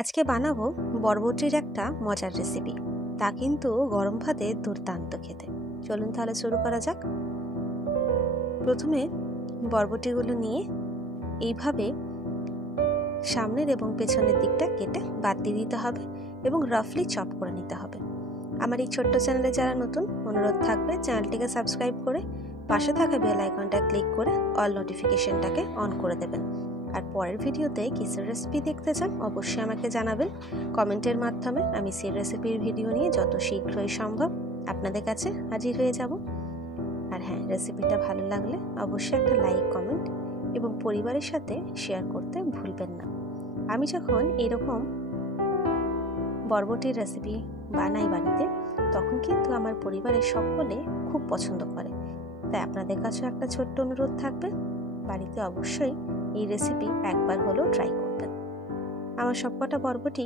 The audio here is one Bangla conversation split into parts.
আজকে বানাবো বরবটির একটা মজার রেসিপি। তা কিন্তু গরম ভাতে দুর্দান্ত খেতে। চলুন তাহলে শুরু করা যাক। প্রথমে বরবটিগুলো নিয়ে এইভাবে সামনের এবং পেছনের দিকটা কেটে বাদ দিয়ে দিতে হবে এবং রাফলি চপ করে নিতে হবে। আমার এই ছোট্ট চ্যানেলে যারা নতুন, অনুরোধ থাকবে চ্যানেলটিকে সাবস্ক্রাইব করে পাশে থাকা বেল আইকনটা ক্লিক করে অল নোটিফিকেশনটাকে অন করে দেবেন। আর পরের ভিডিওতে কিসের রেসিপি দেখতে চান অবশ্যই আমাকে জানাবেন কমেন্টের মাধ্যমে। আমি সেই রেসিপির ভিডিও নিয়ে যত শীঘ্রই সম্ভব আপনাদের কাছে হাজির হয়ে যাব। আর হ্যাঁ, রেসিপিটা ভালো লাগলে অবশ্যই একটা লাইক, কমেন্ট এবং পরিবারের সাথে শেয়ার করতে ভুলবেন না। আমি যখন এরকম বরবটির রেসিপি বানাই বাড়িতে, তখন কিন্তু আমার পরিবারের সকলে খুব পছন্দ করে। তাই আপনাদের কাছেও একটা ছোট্ট অনুরোধ থাকবে, বাড়িতে অবশ্যই এই রেসিপি একবার হলেও ট্রাই করবেন। আমার সবকটা বরবটি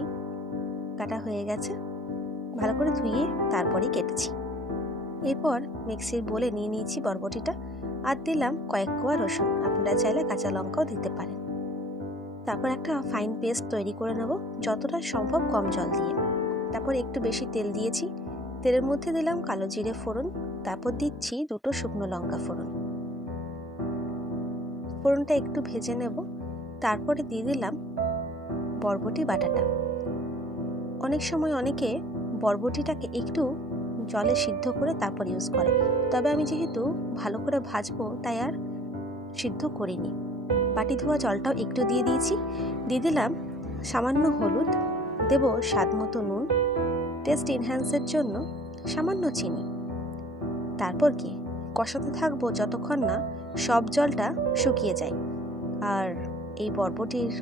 কাটা হয়ে গেছে, ভালো করে ধুয়ে তারপরেই কেটেছি। এরপর মিক্সির বোলে নিয়ে নিয়েছি বরবটিটা, আর দিলাম কয়েক কোয়া রসুন। আপনারা চাইলে কাঁচা লঙ্কাও দিতে পারেন। তারপর একটা ফাইন পেস্ট তৈরি করে নেব, যতটা সম্ভব কম জল দিয়ে। তারপর একটু বেশি তেল দিয়েছি, তেলের মধ্যে দিলাম কালো জিরে ফোড়ন, তারপর দিচ্ছি 2টো শুকনো লঙ্কা ফোড়ন। ফোড়নটা একটু ভেজে নেব, তারপরে দিয়ে দিলাম বরবটি বাটাটা। অনেক সময় অনেকে বরবটিটাকে একটু জলে সিদ্ধ করে তারপর ইউজ করে, তবে আমি যেহেতু ভালো করে ভাজবো তাই আর সিদ্ধ করিনি। বাটি ধোয়া জলটাও একটু দিয়ে দিয়েছি, দিয়ে দিলাম সামান্য হলুদ, দেব স্বাদ মতো নুন, টেস্ট এনহ্যান্সের জন্য সামান্য চিনি। তারপর কি কষাতে থাকবো যতক্ষণ না সব জলটা শুকিয়ে যায় আর এই বরবটির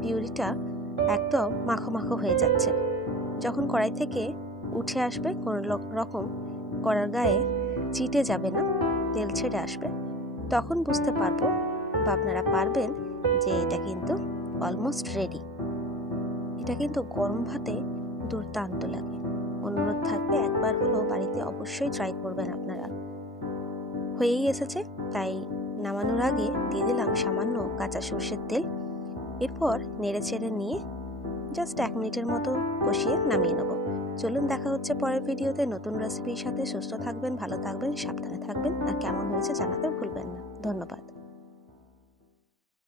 পিউরিটা একদম মাখো মাখো হয়ে যাচ্ছে। যখন কড়াই থেকে উঠে আসবে, কোনো রকম কড়ার গায়ে চিটে যাবে না, তেল ছেড়ে আসবে, তখন বুঝতে পারবো বা আপনারা পারবেন যে এটা কিন্তু অলমোস্ট রেডি। এটা কিন্তু গরম ভাতে দুর্দান্ত লাগে। অনুরোধ থাকবে একবার হলেও বাড়িতে অবশ্যই ট্রাই করবেন আপনারা। হয়েই এসেছে, তাই নামানোর আগে দিয়ে দিলাম সামান্য কাঁচা সর্ষের তেল। এরপর নেড়ে চেড়ে নিয়ে জাস্ট 1 মিনিটের মতো কষিয়ে নামিয়ে নেব। চলুন দেখা হচ্ছে পরের ভিডিওতে নতুন রেসিপির সাথে। সুস্থ থাকবেন, ভালো থাকবেন, সাবধানে থাকবেন, আর কেমন হয়েছে জানাতে ভুলবেন না। ধন্যবাদ।